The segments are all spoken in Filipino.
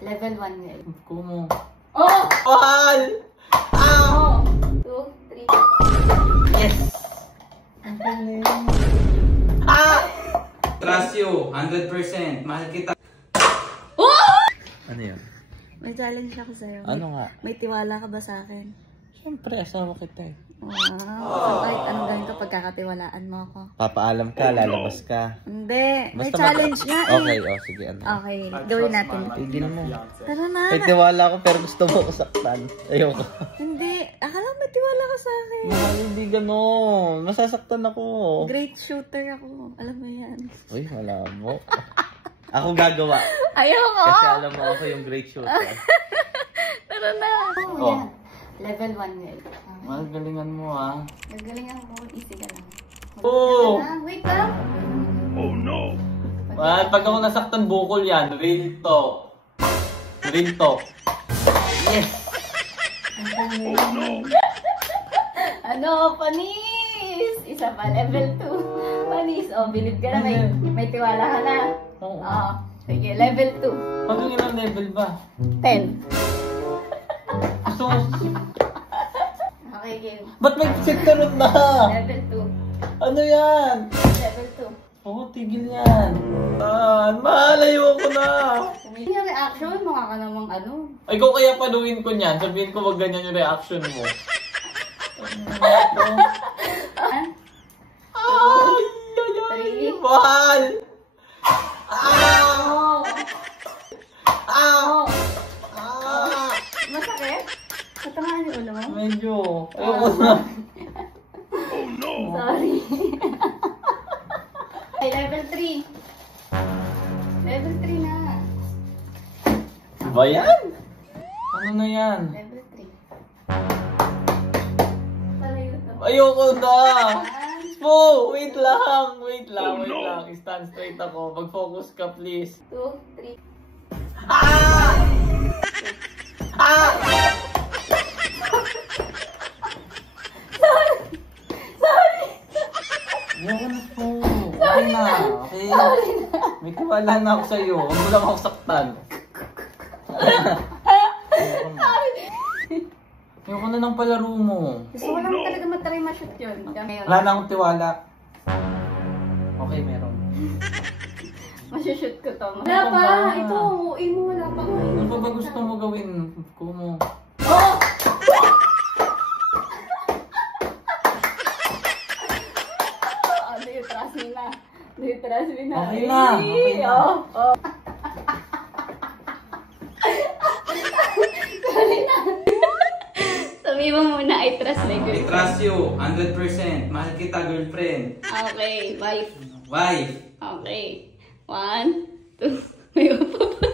Level 1 nil. Kumo. Oh! Mahal! Ah! 2, 3. Yes! Ang galing. Ah! Trust you, 100%. Mahal kita. Oh! Ano yun? May challenge ako sa'yo. Ano nga? May tiwala ka ba sa akin? Siyempre, asawa kita eh. Wow. So, kahit anong gawin ko, pagkakatiwalaan mo ako. Papaalam ka, lalabas ka. Hindi. May Basta challenge nga eh. Okay, sige. Ano? Okay, gawin natin. Tigil mo. Tara na. May tiwala ako pero gusto mo ko saktan. Ayoko. Hindi. Akala may tiwala ka sa akin. Mahal, hindi gano'n. Masasaktan ako. Great shooter ako. Alam mo yan. Uy, wala mo. Ako gagawa. Ayoko! Kasi alam mo ako yung great shooter. Tara na. Oh. Yan. Level 1 nil. Mahal, galingan mo ah. Gagalingan mo. Easy ka lang. Oh! Wait lang. Oh no! Mahal, pag ako nasaktan bukol yan. Real talk. Real talk. Yes! Ano? Panis! Isa pa. Level 2. Panis. Oh, bilib ka na. May tiwala ka na. Oo. Oh. Sige, level 2. Pag yung ilang level ba? 10. Gusto mo... Okay, game. Ba't may sectorot na? Level 2. Ano yan? Level 2. Oo, tigil yan. Mahal, ayoko na. Hindi yung reaction, mukha ka namang ano. Ay, kung kaya paluin ko niyan, sabihin ko wag ganyan yung reaction mo. Ay, mahal! Oh! Ah! Oh! Ah! Masakit? Katamaan yung ulo mo? Medyo. Ayoko na. Sorry. Ay, level 3. Level 3 na. Ba yan? Ano na yan? Level 3. Palayo to. Ayoko na! Ah, Po! Wait lang! Wait lang. Stand straight ako. Mag-focus ka, please. 2, 3. Ah! Ah! Ayoko na po. Okay na. Okay. May tiwala na ako sa'yo. Huwag mo lang ako saktan. Ayoko na ng palaro mo. Gusto ko lang talaga matry ma-shoot yun. Ngayon, Wala na akong tiwala. Okay, meron. ma-shoot ko to. Ano Wala ba? pa! Ito, uuwi mo. Wala pa. Ano pa ba gusto mo gawin? Kumo. Oh! Oh, do you trust me na? Do you trust me na? Okay na, okay na. Oh, oh. Sorry na. Sabi mo muna, I trust my I girlfriend. trust you, 100%. Mahal kita, girlfriend. Okay, wife. Wife. Okay. 1, 2, may upo pa.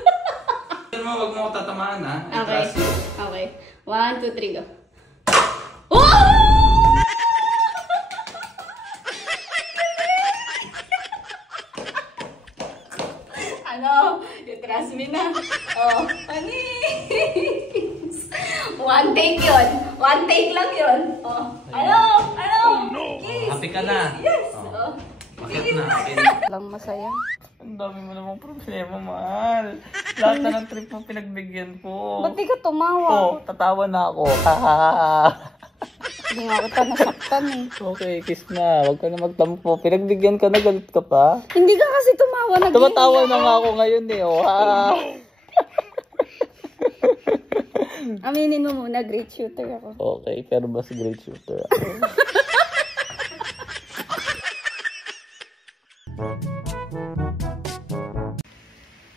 Alam mo, wag mo ako tatamaan ha. I Okay. trust you. Okay. 1, 2, 3, go. Oh! Ano? You trust me na? Oh, panis! One take yun. One take lang yun. Oh, ano? Ano? Kiss, Happy ka na? Yes. Oh. Oh. Bakit na? Okay. Lang masaya. Ang dami mo namang problema, mahal. Lahat na ng trip mo pinagbigyan ko. Ba't di ka tumawa? Oh, tatawa na ako. Hindi nga kita nasaktan eh. Okay, kiss na. Huwag ka na magtampo. Pinagbigyan ka na, galit ka pa. Hindi ka kasi tumawa. Tumatawa na nga ako ngayon eh. Oh, ha? Aminin mo muna, great shooter ako. Okay, pero mas great shooter ako.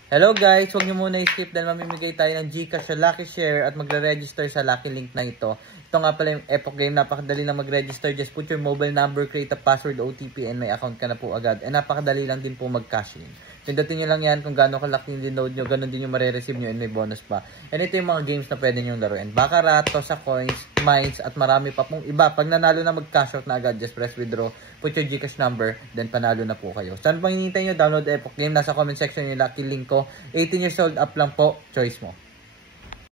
Hello guys! Huwag niyo muna i-skip dahil mamimigay tayo ng Gcash sa Lucky Share at magre-register sa Lucky Link na ito. Ito nga pala yung Epoch Game. Napakadali lang mag-register. Just put your mobile number, create a password, OTP, and may account ka na po agad. And napakadali lang din po mag-cash in. Pindutin nyo lang yan kung gaano kalaki yung download nyo, ganun din yung marireceive nyo and may bonus pa. And ito yung mga games na pwede nyo laruin. Baccarat, Tosa Coins, Mines, at marami pa pong iba. Pag nanalo na mag-cash out na agad, just press withdraw, put your Gcash number, then panalo na po kayo. Saan pang hinihintay nyo? Download Epoch Game. Nasa comment section yung lucky link ko. 18 years old up lang po. Choice mo.